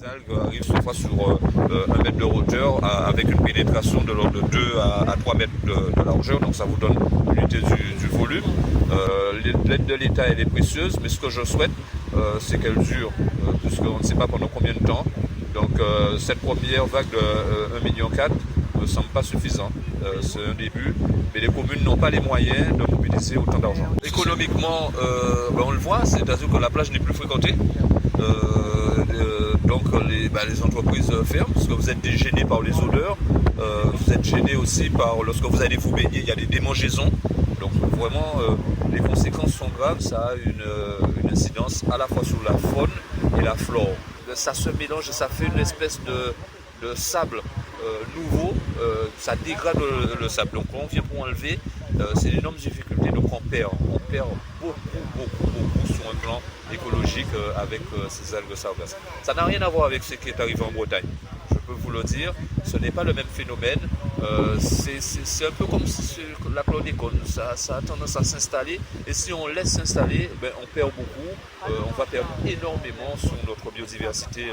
Les algues arrivent souvent sur 1 mètre de hauteur avec une pénétration de l'ordre de 2 à 3 mètres de largeur, donc ça vous donne une unité du volume. L'aide de l'État elle est précieuse, mais ce que je souhaite c'est qu'elle dure, puisqu'on ne sait pas pendant combien de temps. Donc cette première vague de 1,4 million ne me semble pas suffisant. C'est un début, mais les communes n'ont pas les moyens de mobiliser autant d'argent. Économiquement, on le voit, c'est-à-dire que la plage n'est plus fréquentée. Donc les entreprises ferment parce que vous êtes gêné par les odeurs, vous êtes gêné aussi par lorsque vous allez vous baigner, il y a des démangeaisons. Donc vraiment les conséquences sont graves, ça a une incidence à la fois sur la faune et la flore. Ça se mélange et ça fait une espèce de sable nouveau, ça dégrade le sable. Donc quand on vient pour enlever, c'est d'énormes difficultés, donc on perd beaucoup sur un plan écologique avec ces algues sargasses. Ça n'a rien à voir avec ce qui est arrivé en Bretagne. Je peux vous le dire, ce n'est pas le même phénomène. C'est un peu comme la chlordécone, ça a tendance à s'installer et si on laisse s'installer, on perd beaucoup, on va perdre énormément sur notre biodiversité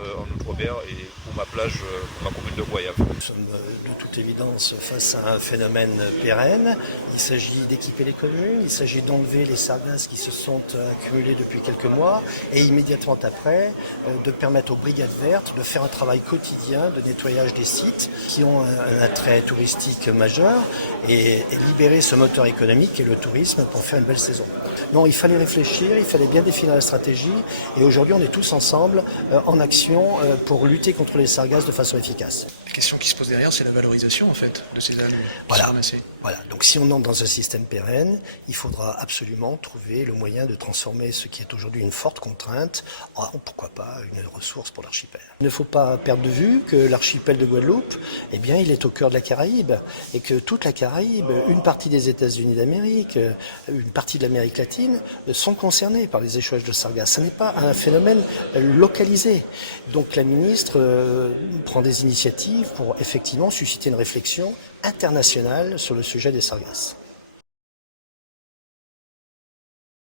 en Outre-mer et pour ma plage, pour ma commune de Goyave. Nous sommes de toute évidence face à un phénomène pérenne. Il s'agit d'équiper les communes, il s'agit d'enlever les sargasses qui se sont accumulées depuis quelques mois et immédiatement après de permettre aux brigades vertes de faire un travail quotidien de nettoyage des sites qui ont un attrait touristique majeur et libérer ce moteur économique qu'est le tourisme pour faire une belle saison. Non, il fallait réfléchir, il fallait bien définir la stratégie et aujourd'hui on est tous ensemble en action pour lutter contre les sargasses de façon efficace. La question qui se pose derrière, c'est la valorisation en fait de ces algues qui sont ramassées. Voilà, donc si on entre dans un système pérenne, il faudra absolument trouver le moyen de transformer ce qui est aujourd'hui une forte contrainte en, pourquoi pas, une ressource pour l'archipel. Il ne faut pas perdre de vue que l'archipel de Guadeloupe, eh bien, il est au cœur de la Caraïbe et que toute la Caraïbe, une partie des États-Unis d'Amérique, une partie de l'Amérique latine sont concernés par les échouages de sargasses. Ce n'est pas un phénomène localisé. Donc la ministre prend des initiatives pour effectivement susciter une réflexion internationale sur le sujet des sargasses.